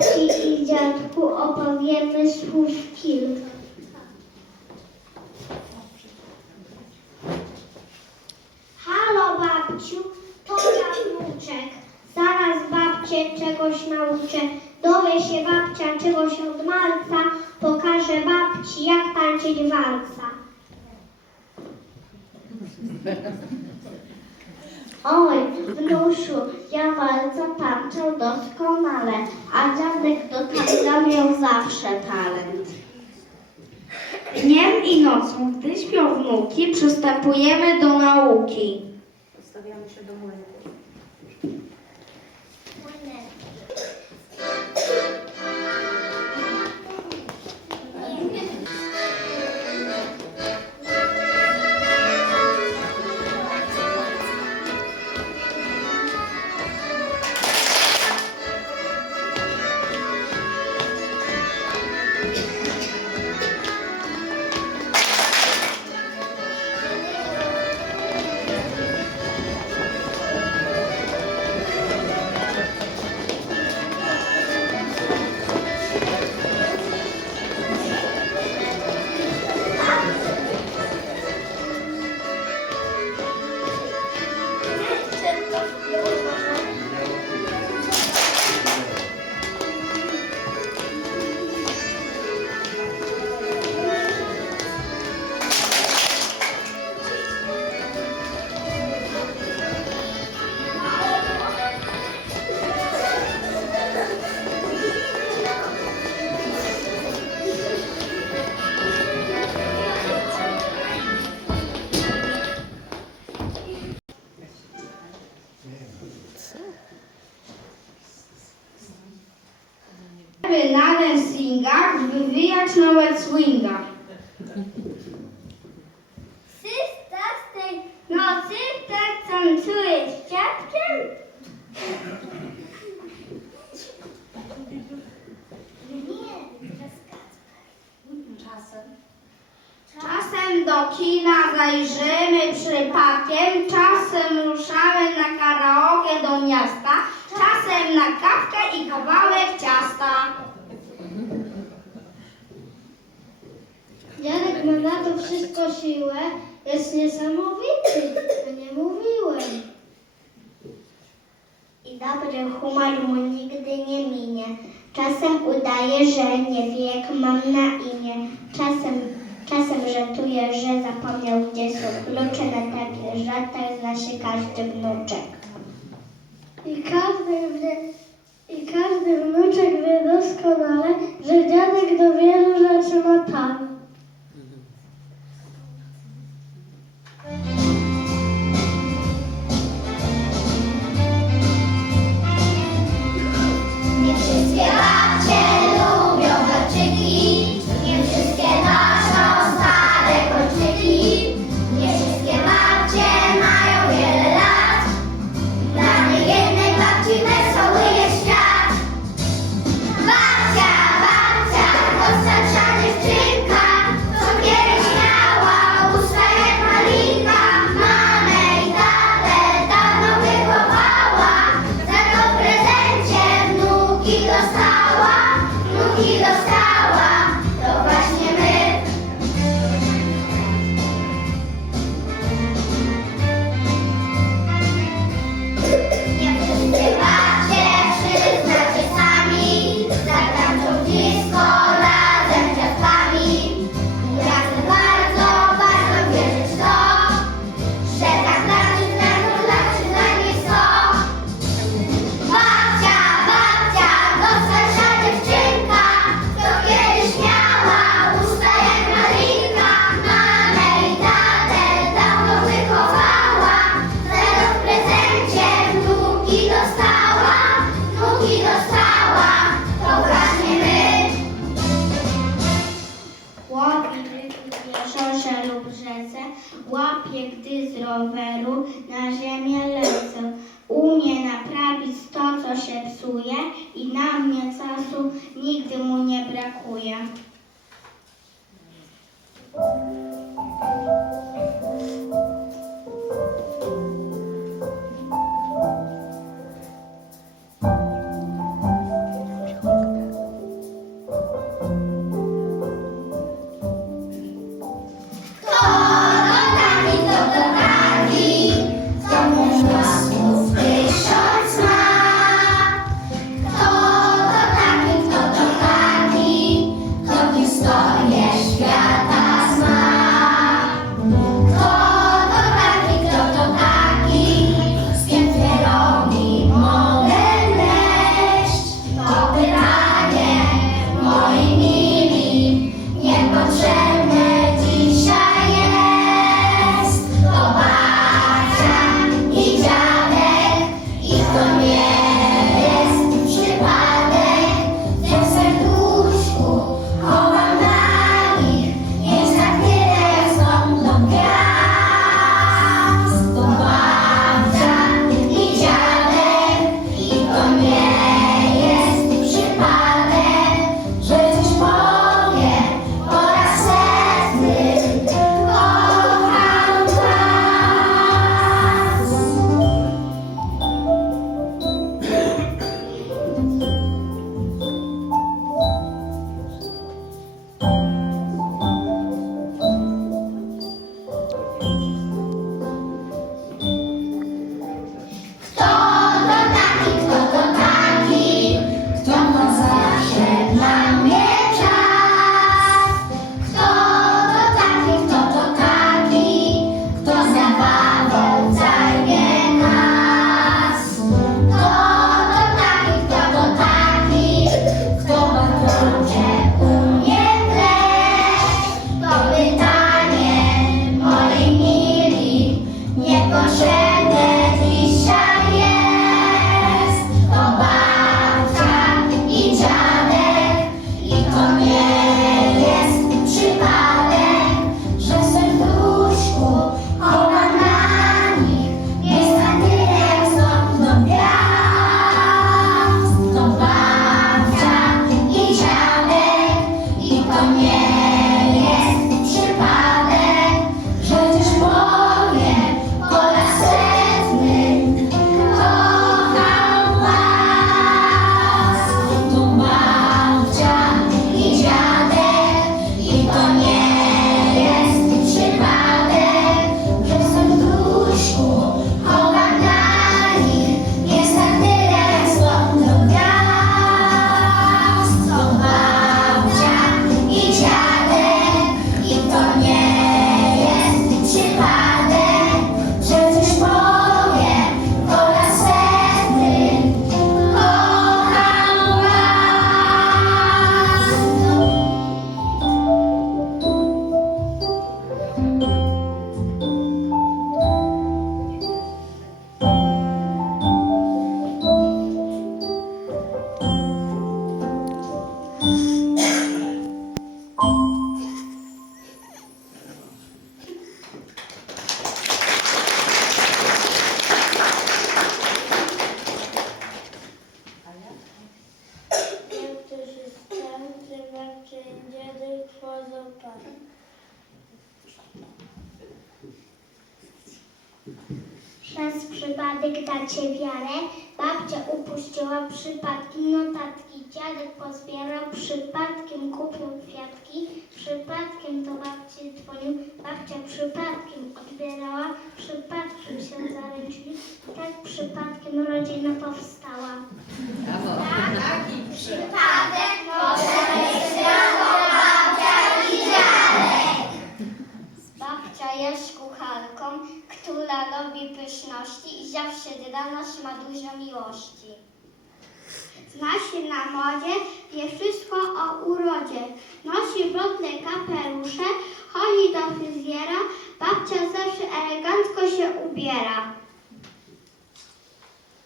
babci i dziadku opowiemy słów kilka. Halo babciu, to ja wnuczek. Zaraz babcię czegoś nauczę. Dowie się babcia czegoś od malca. Pokażę babci jak tańczyć walca. Oj, wnusiu, ja walca tańczę doskonale, a dziadek do tańca miał zawsze talent. Dniem i nocą, gdy śpią wnuki, przystępujemy do nauki. Stawiamy się do młynku. Systa z tej nocy tak tancuje z ciapkiem? Nie, czasem. Czasem do kina zajrzymy przypadkiem, czasem siłę jest niesamowity, to nie mówiłem. I dobry humor mu nigdy nie minie. Czasem udaje, że nie wie, jak mam na imię. Czasem, czasem żartuje, że zapomniał, gdzie są klucze. Na takich żartach zna się każdy wnuczek. I każdy, I każdy wnuczek wie doskonale, że dziadek do wielu rzeczy ma talent. na mnie czasu nigdy mu nie brakuje. Dacie wiarę. Babcia upuściła przypadkiem notatki. Dziadek pozbierał przypadkiem kupił kwiatki. Przypadkiem do babci dzwonił. Babcia przypadkiem odbierała. Przypadkiem się zaręczyli. Tak przypadkiem rodzina powstała. Przypadek może która robi pyszności i zawsze dla nas ma dużo miłości. Zna się na modzie, wie wszystko o urodzie. Nosi modne kapelusze, chodzi do fryzjera, babcia zawsze elegancko się ubiera.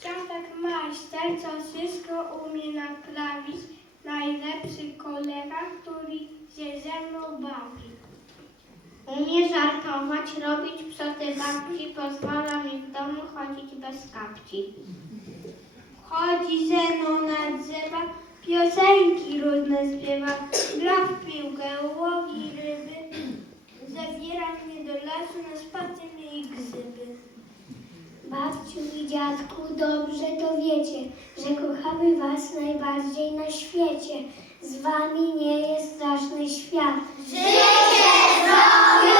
Dziadek majster, co wszystko umie naprawić, najlepszy kolega, który się ze mną bawi. Umie żartować, robić psoty babci, pozwala mi w domu chodzić bez kapci. Chodzi ze mną na drzewa, piosenki różne śpiewa, gra w piłkę, łowi ryby, zabiera mnie do lasu na spacer i grzyby. Babciu i dziadku, dobrze to wiecie, że kochamy was najbardziej na świecie. Z wami nie jest straszny świat. Życie zdrowiu na